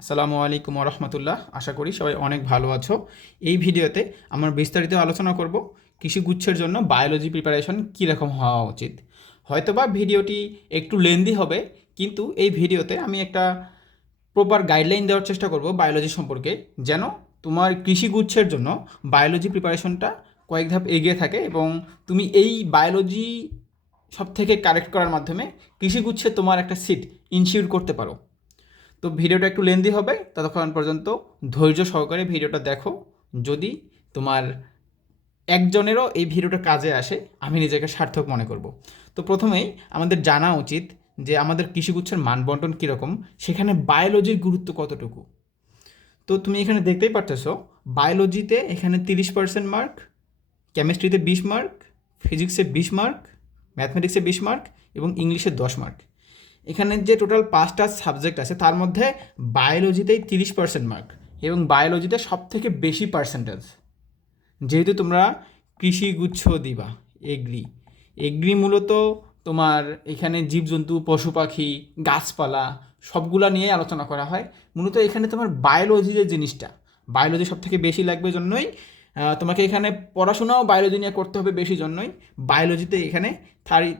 আসসালামু আলাইকুম রহমতুল্লাহ। আশা করি সবাই অনেক ভালো আছো। এই ভিডিওতে আমরা বিস্তারিত আলোচনা করব কৃষিগুচ্ছের জন্য বায়োলজি প্রিপারেশন কীরকম হওয়া উচিত। হয়তোবা ভিডিওটি একটু লেন্দি হবে, কিন্তু এই ভিডিওতে আমি একটা প্রপার গাইডলাইন দেওয়ার চেষ্টা করব বায়োলজি সম্পর্কে, যেন তোমার কৃষিগুচ্ছের জন্য বায়োলজি প্রিপারেশনটা কয়েক ধাপ এগিয়ে থাকে এবং তুমি এই বায়োলজি সব থেকে কারেক্ট করার মাধ্যমে কৃষিগুচ্ছে তোমার একটা সিট ইনশিওর করতে পারো। তো ভিডিওটা একটু লেন্দি হবে, ততক্ষণ পর্যন্ত ধৈর্য সহকারে ভিডিওটা দেখো। যদি তোমার একজনেরও এই ভিডিওটা কাজে আসে, আমি নিজেকে সার্থক মনে করব। তো প্রথমেই আমাদের জানা উচিত যে আমাদের কৃষিগুচ্ছের মানবন্টন কীরকম, সেখানে বায়োলজির গুরুত্ব কতটুকু। তো তুমি এখানে দেখতেই পারতেছো, বায়োলজিতে এখানে 30% মার্ক, কেমিস্ট্রিতে 20 মার্ক, ফিজিক্সে 20 মার্ক, ম্যাথমেটিক্সে 20 মার্ক এবং ইংলিশে 10 মার্ক। এখানে যে টোটাল 5টা সাবজেক্ট আছে তার মধ্যে বায়োলজিতেই 30% মার্ক, এবং বায়োলজিতে সব থেকে বেশি পার্সেন্টেজ। যেহেতু তোমরা কৃষিগুচ্ছ দিবা, এগ্রি এগ্রি মূলত তোমার এখানে জীবজন্তু, পশু পাখি, গাছপালা সবগুলা নিয়ে আলোচনা করা হয়। মূলত এখানে তোমার বায়োলজি যে জিনিসটা, বায়োলজি সব থেকে বেশি লাগবে জন্যই তোমাকে এখানে পড়াশোনাও বায়োলজি নিয়ে করতে হবে বেশি জন্যই বায়োলজিতে এখানে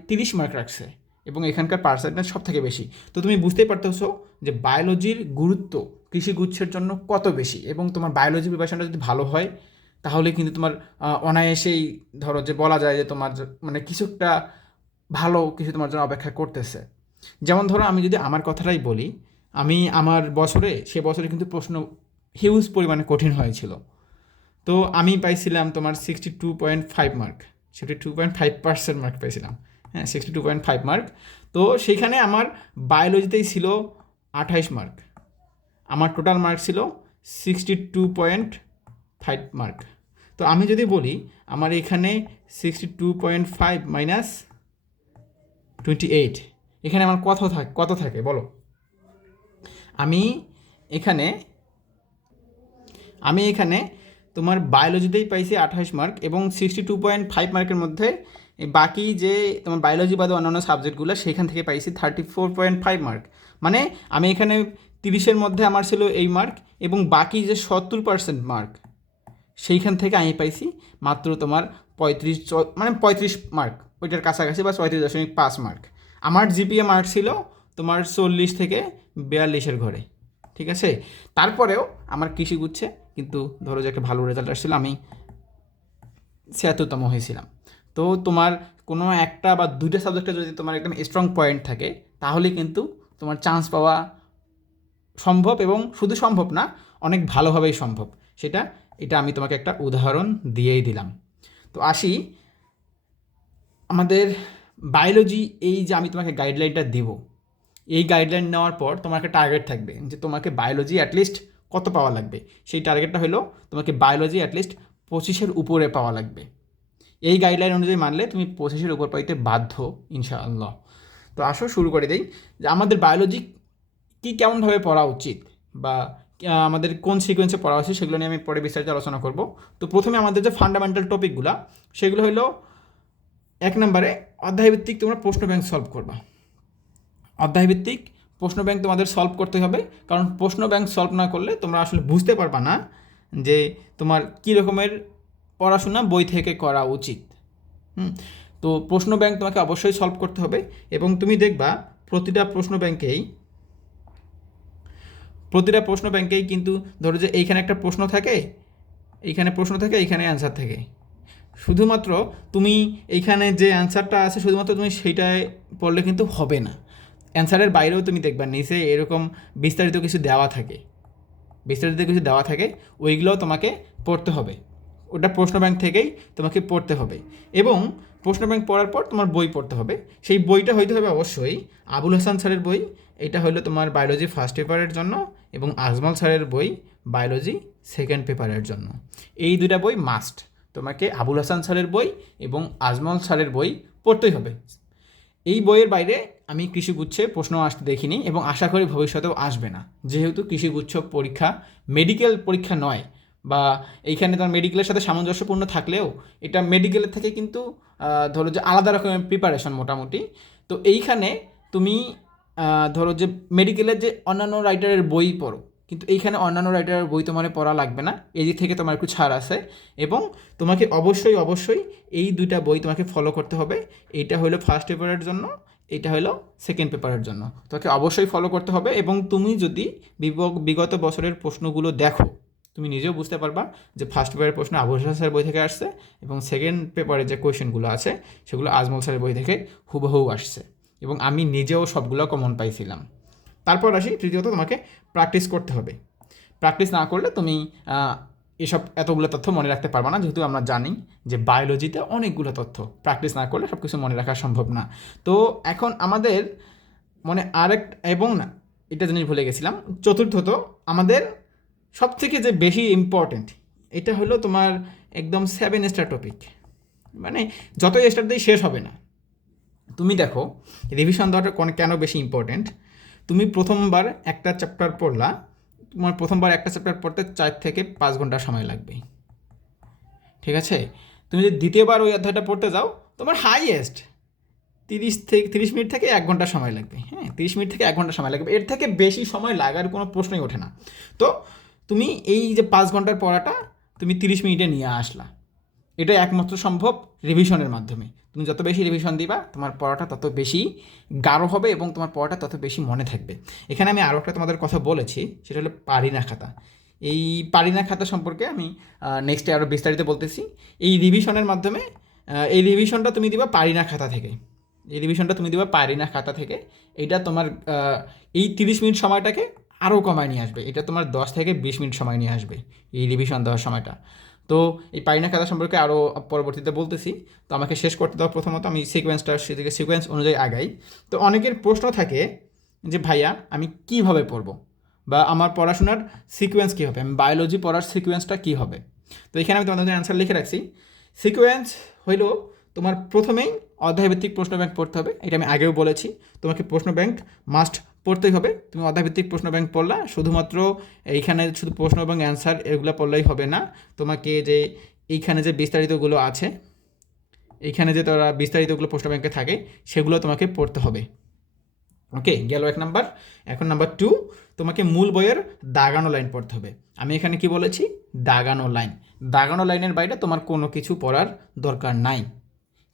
30 মার্ক রাখছে, এবং এখানকার পার্সেন্টেজ সব থেকে বেশি। তো তুমি বুঝতেই পারতেছো যে বায়োলজির গুরুত্ব কৃষিগুচ্ছের জন্য কত বেশি, এবং তোমার বায়োলজি প্রিপারেশনটা যদি ভালো হয় তাহলে কিন্তু তোমার অনায়াসেই ধরো যে বলা যায় যে তোমার মানে কিছু একটা ভালো কিছু তোমার জন্য অপেক্ষা করতেছে। যেমন ধরো আমি যদি আমার কথাটাই বলি, আমি আমার সে বছরে কিন্তু প্রশ্ন হিউজ পরিমাণে কঠিন হয়েছিল। তো আমি পাইছিলাম তোমার 62.5 মার্ক, 62.5% মার্ক পাইছিলাম। হ্যাঁ, 62.5 মার্ক। তো সেইখানে আমার বায়োলজিতেই ছিল 28 মার্ক। আমার টোটাল মার্ক ছিল 62.5 মার্ক। তো আমি যদি বলি আমার এখানে 62.5 মাইনাস 28, এখানে আমার কত থাকে বলো। আমি এখানে আমি এখানে তোমার বায়োলজিতেই পাইছি 28 মার্ক, এবং 62.5 মার্কের মধ্যে বাকি যে তোমার বায়োলজি বাদে অন্যান্য সাবজেক্টগুলো সেখান থেকে পাইছি 34.5 মার্ক। মানে আমি এখানে 30-এর মধ্যে আমার ছিল এই মার্ক, এবং বাকি যে 70% মার্ক সেইখান থেকে আমি পাইছি মাত্র তোমার 35 মার্ক, ওইটার কাছাকাছি, বা 34.5 মার্ক। আমার জিপিএ মার্ক ছিল তোমার 40 থেকে 42-এর ঘরে, ঠিক আছে। তারপরেও আমার কৃষিগুচ্ছে কিন্তু ধরো যে একটা ভালো রেজাল্ট আসছিল, আমি 76তম হয়েছিলাম। তো তোমার কোনো একটা বা দুইটা সাবজেক্টে যদি তোমার একদম স্ট্রং পয়েন্ট থাকে, তাহলে কিন্তু তোমার চান্স পাওয়া সম্ভব, এবং শুধু সম্ভব না, অনেক ভালোভাবেই সম্ভব। এটা আমি তোমাকে একটা উদাহরণ দিয়েই দিলাম। তো আসি আমাদের বায়োলজি, এই যে আমি তোমাকে গাইডলাইনটা দেব, এই গাইডলাইন নেওয়ার পর তোমার একটা টার্গেট থাকবে যে তোমাকে বায়োলজি অ্যাটলিস্ট কত পাওয়া লাগবে। সেই টার্গেটটা হলো তোমাকে বায়োলজি অ্যাটলিস্ট 25-এর উপরে পাওয়া লাগবে। এই গাইডলাইন অনুযায়ী মানলে তুমি 25-এর উপর পাইতে বাধ্য, ইনশাআল্লাহ। তো আসো শুরু করে দিই যে আমাদের বায়োলজি কেমনভাবে পড়া উচিত, বা আমাদের কোন সিকোয়েন্সে পড়া উচিত, সেগুলো নিয়ে আমি পরে বিস্তারিত আলোচনা করব। তো প্রথমে আমাদের যে ফান্ডামেন্টাল টপিকগুলো, সেগুলো হলো 1 নম্বরে অধ্যায়ভিত্তিক তোমরা প্রশ্ন ব্যাংক সলভ করবা। অধ্যায়ভিত্তিক প্রশ্ন ব্যাংক তোমাদের সলভ করতে হবে, কারণ প্রশ্ন ব্যাংক সলভ না করলে তোমরা আসলে বুঝতে পারবা না যে তোমার কী রকমের পড়াশোনা বই থেকে করা উচিত। তো প্রশ্ন ব্যাংক তোমাকে অবশ্যই সলভ করতে হবে, এবং তুমি দেখবা প্রতিটা প্রশ্ন ব্যাংকেই কিন্তু ধরো যে এইখানে একটা প্রশ্ন থাকে, এইখানে অ্যান্সার থাকে। শুধুমাত্র তুমি এইখানে যে অ্যান্সারটা আছে শুধুমাত্র তুমি সেইটায় পড়লে কিন্তু হবে না। অ্যান্সারের বাইরেও তুমি দেখবা নিচে এরকম বিস্তারিত কিছু দেওয়া থাকে, ওইগুলোও তোমাকে পড়তে হবে। ওটা প্রশ্ন ব্যাংক থেকেই তোমাকে পড়তে হবে, এবং প্রশ্ন ব্যাংক পড়ার পর তোমার বই পড়তে হবে। সেই বইটা হইতে হবে অবশ্যই আবুল হাসান স্যারের বই, এটা হলো তোমার বায়োলজি ফার্স্ট পেপারের জন্য, এবং আজমল স্যারের বই বায়োলজি সেকেন্ড পেপারের জন্য। এই দুটা বই মাস্ট, তোমাকে আবুল হাসান স্যারের বই এবং আজমল স্যারের বই পড়তেই হবে। এই বইয়ের বাইরে আমি কৃষিগুচ্ছে প্রশ্ন আসতে দেখিনি, এবং আশা করি ভবিষ্যতেও আসবে না, যেহেতু কৃষিগুচ্ছ পরীক্ষা মেডিকেল পরীক্ষা নয়, বা এইখানে তোমার মেডিকেলের সাথে সামঞ্জস্যপূর্ণ থাকলেও এটা মেডিকেলের থেকে কিন্তু ধরো যে আলাদা রকমের প্রিপারেশন মোটামুটি। তো এইখানে তুমি ধরো যে মেডিকেলের যে অন্যান্য রাইটারের বই পড়ো, কিন্তু এইখানে অন্যান্য রাইটারের বই তোমার পড়া লাগবে না, এই দিক থেকে তোমার একটু ছাড় আছে। এবং তোমাকে অবশ্যই এই দুইটা বই তোমাকে ফলো করতে হবে। এইটা হলো ফার্স্ট পেপারের জন্য, এইটা হলো সেকেন্ড পেপারের জন্য, তোমাকে অবশ্যই ফলো করতে হবে। এবং তুমি যদি বিগত বছরের প্রশ্নগুলো দেখো, তুমি নিজেও বুঝতে পারবা যে ফার্স্ট পেপারের প্রশ্ন আবু স্যারের বই থেকে আসছে এবং সেকেন্ড পেপারে যে কোয়েশ্চেনগুলো আছে সেগুলো আজমল স্যারের বই থেকে হুবহু আসছে, এবং আমি নিজেও সবগুলো কমন পাইছিলাম। তারপর আসি তৃতীয়ত, তোমাকে প্র্যাকটিস করতে হবে। প্র্যাকটিস না করলে তুমি এসব এতগুলো তথ্য মনে রাখতে পারবা না, যেহেতু আমরা জানি যে বায়োলজিতে অনেকগুলো তথ্য, প্র্যাকটিস না করলে সব কিছু মনে রাখা সম্ভব না। তো এখন আমাদের মনে এবং না, এটা জিনিস ভুলে গেছিলাম, চতুর্থত আমাদের সবথেকে যে বেশি ইম্পর্টেন্ট, এটা হলো তোমার একদম 7 স্টার টপিক, মানে যতই স্টার দিয়ে শেষ হবে না। তুমি দেখো রিভিশন দেওয়াটা কেন বেশি ইম্পর্টেন্ট। তুমি প্রথমবার একটা চ্যাপ্টার পড়লা, তোমার প্রথমবার একটা চ্যাপ্টার পড়তে 4 থেকে 5 ঘন্টা সময় লাগবে, ঠিক আছে? তুমি যদি দ্বিতীয়বার ওই অধ্যায়টা পড়তে যাও, তোমার হাইয়েস্ট 30 মিনিট থেকে 1 ঘন্টা সময় লাগবে। হ্যাঁ, 30 মিনিট থেকে 1 ঘন্টা সময় লাগবে, এর থেকে বেশি সময় লাগার কোনো প্রশ্নই ওঠে না। তো তুমি এই যে 5 ঘন্টার পড়াটা তুমি 30 মিনিটে নিয়ে আসলা, এটা একমাত্র সম্ভব রিভিশনের মাধ্যমে। তুমি যত বেশি রিভিশন দিবা, তোমার পড়াটা তত বেশি গাঢ় হবে এবং তোমার পড়াটা তত বেশি মনে থাকবে। এখানে আমি আরও একটা তোমাদের কথা বলেছি, সেটা হলো পারিনা খাতা। এই পারিনা খাতা সম্পর্কে আমি নেক্সটে আরও বিস্তারিত বলতেছি। এই রিভিশনের মাধ্যমে এই রিভিশনটা তুমি দিবা পারিনা খাতা থেকে, এইটা তোমার এই 30 মিনিট সময়টাকে আরও কমায় নিয়ে আসবে, এটা তোমার 10 থেকে 20 মিনিট সময় নিয়ে আসবে এই রিভিশন দেওয়ার সময়টা। তো এই পারিনা খাতা সম্পর্কে আরও পরবর্তীতে বলতেছি। তো আমাকে শেষ করতে দাও, প্রথমত আমি সেদিকে সিকোয়েন্স অনুযায়ী আগাই। তো অনেকের প্রশ্ন থাকে যে ভাইয়া আমি কীভাবে পড়বো, বা আমার পড়াশোনার সিকোয়েন্স কী হবে, আমি বায়োলজি পড়ার সিকোয়েন্সটা কী হবে। তো এখানে আমি তোমাদের অ্যান্সার লিখে রাখছি। সিকোয়েন্স হইল তোমার প্রথমেই অধ্যায়ভিত্তিক প্রশ্ন ব্যাংক পড়তে হবে, এটা আমি আগেও বলেছি। তোমাকে প্রশ্ন ব্যাংক মাস্ট পড়তেই হবে। তুমি অধ্যায়ভিত্তিক প্রশ্ন ব্যাংক পড়লা, শুধুমাত্র এইখানে শুধু প্রশ্ন এবং অ্যান্সার এগুলো পড়লেই হবে না, তোমাকে যে এইখানে যে বিস্তারিতগুলো আছে, এইখানে যে তারা বিস্তারিতগুলো প্রশ্ন ব্যাংকে থাকে সেগুলো তোমাকে পড়তে হবে। ওকে, গেল 1 নাম্বার। এখন নাম্বার 2, তোমাকে মূল বইয়ের দাগানো লাইন পড়তে হবে। আমি এখানে কি বলেছি? দাগানো লাইনের বাইরে তোমার কোনো কিছু পড়ার দরকার নাই।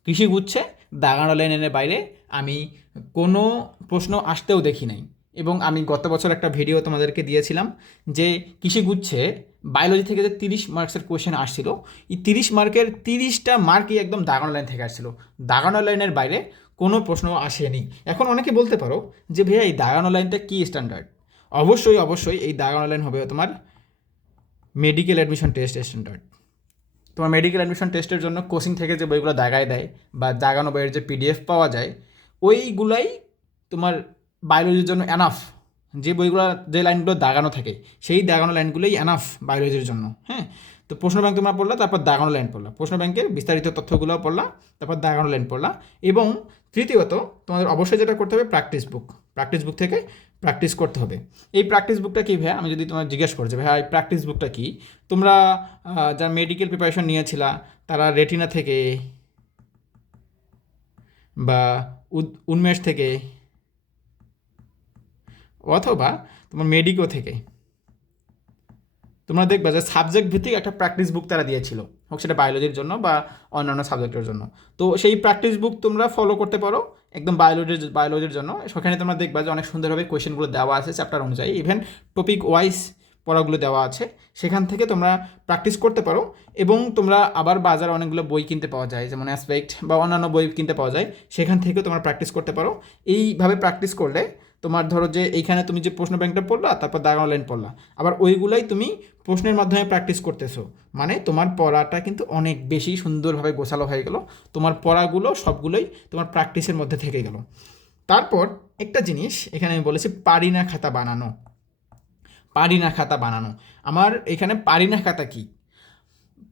কৃষি গুচ্ছে দাগানো লাইনের বাইরে আমি কোনো প্রশ্ন আসতেও দেখি নাই। এবং আমি গত বছর একটা ভিডিও তোমাদেরকে দিয়েছিলাম যে কৃষি গুচ্ছে বায়োলজি থেকে যে 30 মার্কসের কোয়েশ্চেন আসছিল, এই 30 মার্কের 30টা মার্কই একদম দাগানো লাইন থেকে আসছিল। দাগানো লাইনের বাইরে কোনো প্রশ্ন আসেনি। এখন অনেকে বলতে পারো যে ভাইয়া এই দাগানো লাইনটা কী স্ট্যান্ডার্ড? অবশ্যই এই দাগানো লাইন হবে তোমার মেডিকেল অ্যাডমিশন টেস্ট স্ট্যান্ডার্ড। তোমার মেডিকেল অ্যাডমিশন টেস্টের জন্য কোচিং থেকে যে বইগুলো দাগায় দেয় বা দাগানো বইয়ের যে PDF পাওয়া যায়, ওইগুলাই তোমার বায়োলজির জন্য এনাফ। যে বইগুলো, যে লাইনগুলো দাগানো থাকে সেই দাগানো লাইনগুলোই এনাফ বায়োলজির জন্য। হ্যাঁ, তো প্রশ্ন ব্যাংক তোমরা পড়লা, তারপর দাগানো লাইন পড়লা, প্রশ্ন ব্যাংকের বিস্তারিত তথ্যগুলো পড়লা, তারপর দাগানো লাইন পড়লা। এবং তৃতীয়ত তোমাদের অবশ্যই যেটা করতে হবে, প্র্যাকটিস বুক থেকে প্র্যাকটিস করতে হবে। এই প্র্যাকটিস বুকটা কী ভাইয়া, আমি যদি তোমার জিজ্ঞেস করছি ভাইয়া এই প্র্যাকটিস বুকটা কী, তোমরা যারা মেডিকেল প্রিপারেশন নিয়েছিলা তারা রেটিনা থেকে বা উন্মেষ থেকে অথবা তোমার মেডিকো থেকে তোমরা দেখবা যে সাবজেক্ট ভিত্তিক একটা প্র্যাকটিস বুক তারা দিয়েছিল, হোক সেটা বায়োলজির জন্য বা অন্যান্য সাবজেক্টের জন্য। তো সেই প্র্যাকটিস বুক তোমরা ফলো করতে পারো একদম বায়োলজির জন্য। সেখানে তোমরা দেখবা যে অনেক সুন্দরভাবে কোয়েশ্চেনগুলো দেওয়া আছে চ্যাপ্টার অনুযায়ী, ইভেন টপিক ওয়াইজ পড়াগুলো দেওয়া আছে, সেখান থেকে তোমরা প্র্যাকটিস করতে পারো। এবং তোমরা আবার বাজারে অনেকগুলো বই কিনতে পাওয়া যায়, যেমন অ্যাসপেক্ট বা অন্যান্য বই কিনতে পাওয়া যায়, সেখান থেকেও তোমরা প্র্যাকটিস করতে পারো। এইভাবে প্র্যাকটিস করলে তোমার ধরো যে এইখানে তুমি যে প্রশ্ন ব্যাংকটা পড়লা, তারপর দাগানো লাইন পড়লা, আবার ওইগুলাই তুমি প্রশ্নের মাধ্যমে প্র্যাকটিস করতেছো, মানে তোমার পড়াটা কিন্তু অনেক বেশি সুন্দরভাবে গোছালো হয়ে গেল। তোমার পড়াগুলো সবগুলোই তোমার প্র্যাকটিসের মধ্যে থেকে গেল। তারপর একটা জিনিস এখানে আমি বলেছি, পারিনা খাতা বানানো। আমার এখানে পারিনা খাতা কি?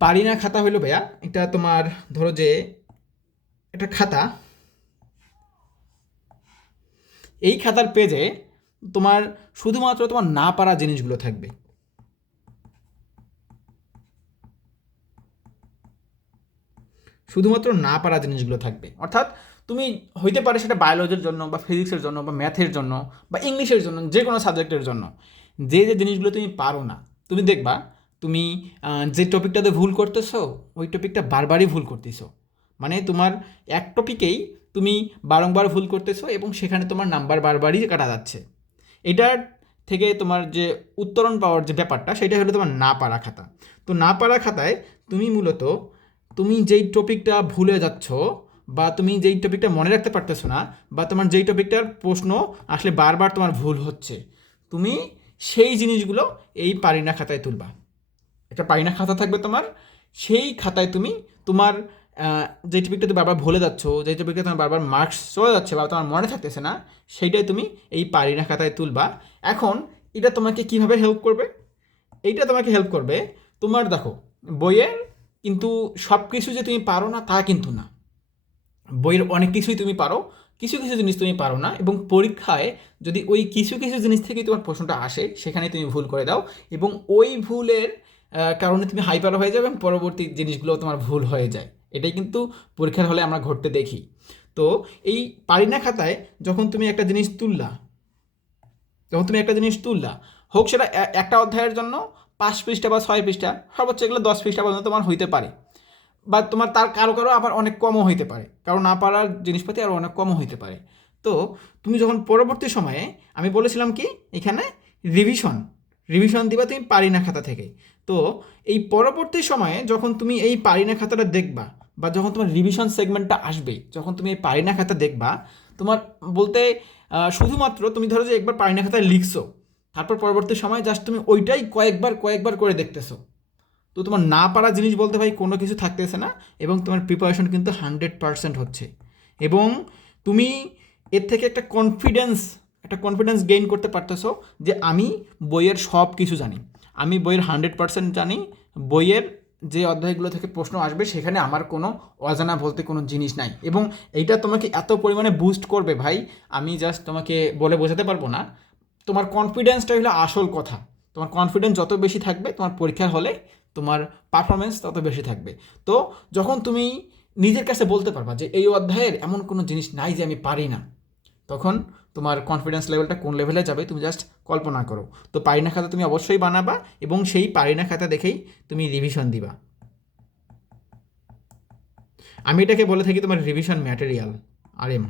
পারিনা খাতা হইলো ভাইয়া, এটা তোমার ধরো যে একটা খাতা, এই খাতার পেজে তোমার শুধুমাত্র তোমার না পারা জিনিসগুলো থাকবে। অর্থাৎ তুমি হইতে পারে সেটা বায়োলজির জন্য বা ফিজিক্সের জন্য বা ম্যাথের জন্য বা ইংলিশের জন্য, যে কোনো সাবজেক্টের জন্য, যে যে জিনিসগুলো তুমি পারো না, তুমি দেখবা তুমি যে টপিকটাতে ভুল করতেছো ওই টপিকটা বারবারই ভুল করতেছো, মানে তোমার এক টপিকেই তুমি বারংবার ভুল করতেছো এবং সেখানে তোমার নাম্বার বারবারই কাটা যাচ্ছে। এটার থেকে তোমার যে উত্তরণ পাওয়ার যে ব্যাপারটা সেটা হলো তোমার না পারা খাতা। তো না পারা খাতায় তুমি মূলত তুমি যেই টপিকটা ভুলে যাচ্ছ বা তুমি যেই টপিকটা মনে রাখতে পারতেছো না বা তোমার যেই টপিকটার প্রশ্ন আসলে বারবার তোমার ভুল হচ্ছে, তুমি সেই জিনিসগুলো এই পারি না খাতায় তুলবা। একটা পারি না খাতা থাকবে তোমার, সেই খাতায় তুমি তোমার যে টপিকটা তুমি বারবার ভুলে যাচ্ছ, যে টপিকটা তোমার বারবার মার্কস চলে যাচ্ছে বা তোমার মনে থাকতেছে না, সেইটাই তুমি এই পারি না খাতায় তুলবা। এখন এটা তোমাকে কিভাবে হেল্প করবে? এইটা তোমাকে হেল্প করবে, তোমার দেখো বইয়ের কিন্তু সব কিছু যে তুমি পারো না তা কিন্তু না, বইয়ের অনেক কিছুই তুমি পারো, কিছু কিছু জিনিস তুমি পারো না, এবং পরীক্ষায় যদি ওই কিছু কিছু জিনিস থেকেই তোমার প্রশ্নটা আসে সেখানে তুমি ভুল করে দাও এবং ওই ভুলের কারণে তুমি হাইপার হয়ে যাবে এবং পরবর্তী জিনিসগুলো তোমার ভুল হয়ে যায়। এটাই কিন্তু পরীক্ষার হলে আমরা ঘটতে দেখি। তো এই পারি না খাতায় যখন তুমি একটা জিনিস তুললা, হোক সেটা একটা অধ্যায়ের জন্য 5 পৃষ্ঠা বা 6 পৃষ্ঠা, সর্বোচ্চ এগুলো 10 পৃষ্ঠা পর্যন্ত তোমার হইতে পারে, বা তোমার তার কারো কারো আবার অনেক কমও হইতে পারে, কারো না পারার জিনিসপাতি আরও অনেক কমও হইতে পারে। তো তুমি যখন পরবর্তী সময়ে, আমি বলেছিলাম কি এখানে রিভিশন রিভিশন দিবা তুমি পারি না খাতা থেকে। তো এই পরবর্তী সময়ে যখন তুমি এই পারি না খাতাটা দেখবা বা যখন তোমার রিভিশন সেগমেন্টটা আসবে, যখন তুমি এই পারি না খাতা দেখবা, তোমার বলতে শুধুমাত্র তুমি ধরো যে একবার পারি না খাতায় লিখছো, তারপর পরবর্তী সময় জাস্ট তুমি ওইটাই কয়েকবার কয়েকবার করে দেখতেছো। তো তোমার না পারা জিনিস বলতে ভাই কোনো কিছু থাকতেছে না, এবং তোমার প্রিপারেশন কিন্তু 100% হচ্ছে, এবং তুমি এর থেকে একটা কনফিডেন্স গেইন করতে পারতেছো যে আমি বইয়ের সব কিছু জানি, আমি বইয়ের 100% জানি, বইয়ের যে অধ্যায়গুলো থেকে প্রশ্ন আসবে সেখানে আমার কোনো অজানা বলতে কোনো জিনিস নাই, এবং এইটা তোমাকে এত পরিমাণে বুস্ট করবে ভাই, আমি জাস্ট তোমাকে বলে বোঝাতে পারবো না। তোমার কনফিডেন্সটাই হলো আসল কথা, তোমার কনফিডেন্স যত বেশি থাকবে তোমার পরীক্ষার হলে তোমার পারফরমেন্স তত বেশি থাকবে। তো যখন তুমি নিজের কাছে বলতে পারবা যে এই অধ্যায়ের এমন কোনো জিনিস নাই যে আমি পারি না, তখন তোমার কনফিডেন্স লেভেলটা কোন লেভেলে যাবে তুমি জাস্ট কল্পনা করো। তো পারি না খাতা তুমি অবশ্যই বানাবা এবং সেই পারি না খাতা দেখেই তুমি রিভিশন দিবা। আমি এটাকে বলে থাকি তোমার রিভিশন ম্যাটেরিয়াল, আরএম।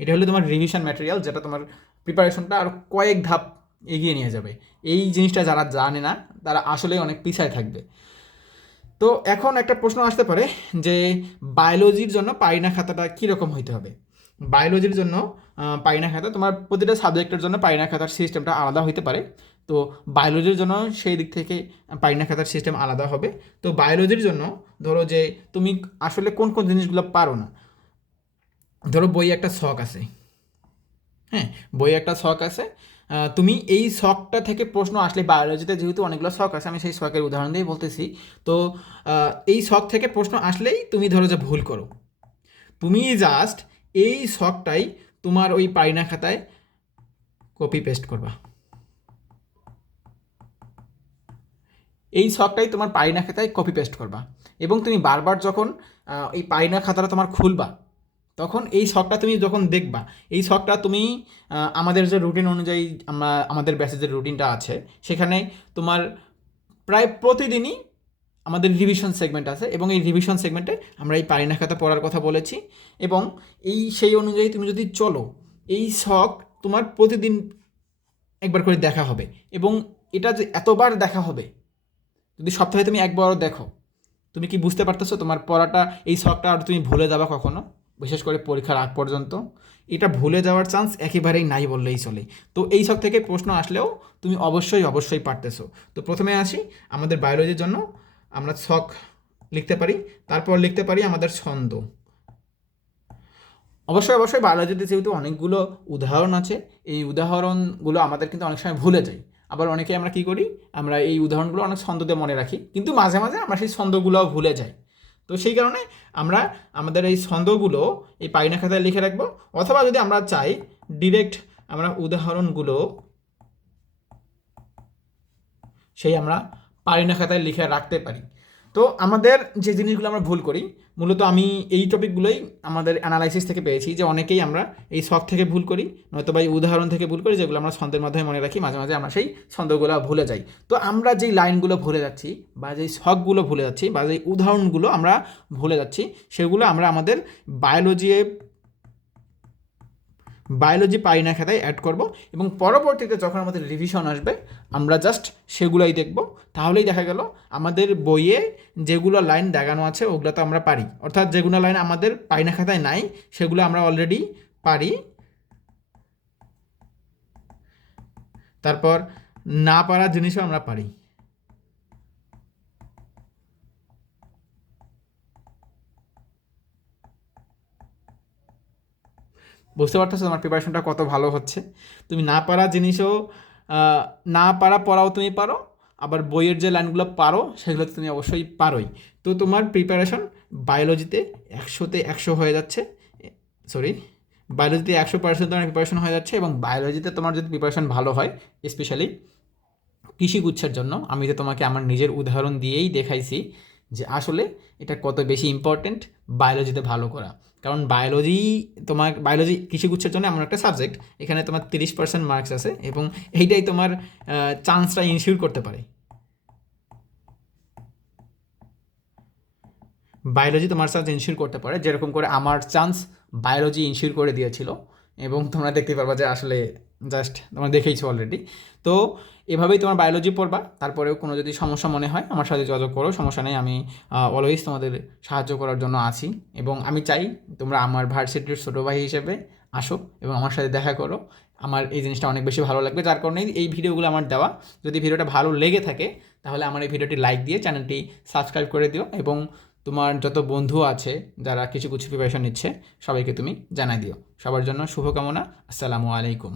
এটা হলো তোমার রিভিশন ম্যাটেরিয়াল, যেটা তোমার প্রিপারেশনটা আরও কয়েক ধাপ এগিয়ে নিয়ে যাবে। এই জিনিসটা যারা জানে না তারা আসলেই অনেক পিছায় থাকবে। তো এখন একটা প্রশ্ন আসতে পারে যে বায়োলজির জন্য পারিনা খাতাটা কীরকম হইতে হবে? বায়োলজির জন্য পারিনা খাতা তোমার প্রতিটা সাবজেক্টের জন্য পারিনা খাতার সিস্টেমটা আলাদা হইতে পারে। তো বায়োলজির জন্য সেই দিক থেকে পারিনা খাতার সিস্টেম আলাদা হবে। তো বায়োলজির জন্য ধরো যে তুমি আসলে কোন কোন জিনিসগুলো পারো না, ধরো বই একটা শখ আছে, হ্যাঁ, বই একটা শখ আছে, তুমি এই শখটা থেকে প্রশ্ন আসলে বায়োলজিতে যেহেতু অনেকগুলো শখ আছে, আমি সেই শখের উদাহরণ দিয়েই বলতেছি। তো এই শখ থেকে প্রশ্ন আসলেই তুমি ধরো যে ভুল করো, তুমি জাস্ট এই শখটাই তোমার ওই পারিনা খাতায় কপি পেস্ট করবা, এই শখটাই তোমার পারিনা খাতায় কপি পেস্ট করবা, এবং তুমি বারবার যখন এই পারিনা খাতাটা তোমার খুলবা, তখন এই শখটা তুমি যখন দেখবা, এই শখটা তুমি আমাদের যে রুটিন অনুযায়ী আমাদের ব্যাচের যে রুটিনটা আছে সেখানে তোমার প্রায় প্রতিদিনই আমাদের রিভিশন সেগমেন্ট আছে, এবং এই রিভিশন সেগমেন্টে আমরা এই পারিনা খাতা পড়ার কথা বলেছি, এবং সেই অনুযায়ী তুমি যদি চলো, এই শখ তোমার প্রতিদিন একবার করে দেখা হবে, এবং এটা যে এতবার দেখা হবে, যদি সপ্তাহে তুমি একবারও দেখো, তুমি কি বুঝতে পারতেছো তোমার পড়াটা এই শখটা আর তুমি ভুলে যাবা কখনো? বিশেষ করে পরীক্ষার আগ পর্যন্ত এটা ভুলে যাওয়ার চান্স একেবারেই নাই বললেই চলে। তো এই শখ থেকে প্রশ্ন আসলেও তুমি অবশ্যই অবশ্যই পারতেছো। তো প্রথমে আসি আমাদের বায়োলজির জন্য আমরা শখ লিখতে পারি, তারপর লিখতে পারি আমাদের ছন্দ। অবশ্যই অবশ্যই বায়োলজিতে যেহেতু অনেকগুলো উদাহরণ আছে, এই উদাহরণগুলো আমাদের কিন্তু অনেক সময় ভুলে যাই, আবার অনেকে আমরা কী করি, আমরা এই উদাহরণগুলো অনেক ছন্দ দিয়ে মনে রাখি, কিন্তু মাঝে মাঝে আমরা সেই ছন্দগুলোও ভুলে যাই। তো সেই কারণে আমরা আমাদের এই ছন্দগুলো এই পারিনা খাতায় লিখে রাখবো, অথবা যদি আমরা চাই ডিরেক্ট আমরা উদাহরণগুলো সেই আমরা পারিনা খাতায় লিখে রাখতে পারি। তো আমাদের যে জিনিসগুলো আমরা ভুল করি, মূলত আমি এই টপিকগুলোই আমাদের অ্যানালাইসিস থেকে পেয়েছি যে অনেকেই আমরা এই শখ থেকে ভুল করি, নয়তো বা এই উদাহরণ থেকে ভুল করি, যেগুলো আমরা ছন্দের মাধ্যমে মনে রাখি, মাঝে মাঝে আমরা সেই ছন্দগুলো ভুলে যাই। তো আমরা যেই লাইনগুলো ভুলে যাচ্ছি, বা যেই শখগুলো ভুলে যাচ্ছি, বা যেই উদাহরণগুলো আমরা ভুলে যাচ্ছি, সেগুলো আমরা আমাদের বায়োলজি পাই না খাতায় অ্যাড করব, এবং পরবর্তীতে যখন আমাদের রিভিশন আসবে আমরা জাস্ট সেগুলোই দেখব। তাহলেই দেখা গেল আমাদের বইয়ে যেগুলো লাইন দেখানো আছে ওগুলো তো আমরা পারি, অর্থাৎ যেগুলো লাইন আমাদের পাই না খাতায় নাই সেগুলো আমরা অলরেডি পারি। তারপর না পারা জিনিসও আমরা পারি। বুঝতে পারতেছো তোমার প্রিপারেশনটা কত ভালো হচ্ছে? তুমি না পারা জিনিসও, আহ, না পারা পড়াও তুমি পারো, আবার বইয়ের যে লাইনগুলো পারো সেগুলো তো তুমি অবশ্যই পারোই। তো তোমার প্রিপারেশন বায়োলজিতে 100-তে 100 হয়ে যাচ্ছে। সরি, বায়োলজিতে 100% তোমার প্রিপারেশন হয়ে যাচ্ছে, এবং বায়োলজিতে তোমার যদি প্রিপারেশন ভালো হয়, স্পেশালি কৃষিগুচ্ছের জন্য, আমি তো তোমাকে আমার নিজের উদাহরণ দিয়েই দেখাইছি যে আসলে এটা কত বেশি ইম্পর্টেন্ট বায়োলজিতে ভালো করা। কারণ বায়োলজি কৃষিগুচ্ছের জন্য এমন একটা সাবজেক্ট, এখানে তোমার 30% মার্কস আছে, এবং এইটাই তোমার চান্সটা ইনশিওর করতে পারে। বায়োলজি তোমার চান্স ইনশিওর করতে পারে, যেরকম করে আমার চান্স বায়োলজি ইনশিওর করে দিয়েছিল, এবং তোমরা দেখতে পারবা যে আসলে জাস্ট তোমরা দেখেইছো অলরেডি। তো এভাবেই তোমার বায়োলজি পড়বা। তারপরেও কোনো যদি সমস্যা মনে হয় আমার সাথে যোগাযোগ করো, সমস্যা নেই, আমি অলওয়েজ তোমাদের সাহায্য করার জন্য আছি। এবং আমি চাই তোমরা আমার ভার্সিটির ছোটো ভাই হিসেবে আসো এবং আমার সাথে দেখা করো। আমার এই জিনিসটা অনেক বেশি ভালো লাগবে, যার কারণেই এই ভিডিওগুলো আমার দেওয়া। যদি ভিডিওটা ভালো লেগে থাকে তাহলে আমার এই ভিডিওটি লাইক দিয়ে চ্যানেলটি সাবস্ক্রাইব করে দিও, এবং তোমার যত বন্ধু আছে যারা কিছু কিছু প্রিপারেশন নিচ্ছে সবাইকে তুমি জানাই দিও। সবার জন্য শুভকামনা। আসসালামু আলাইকুম।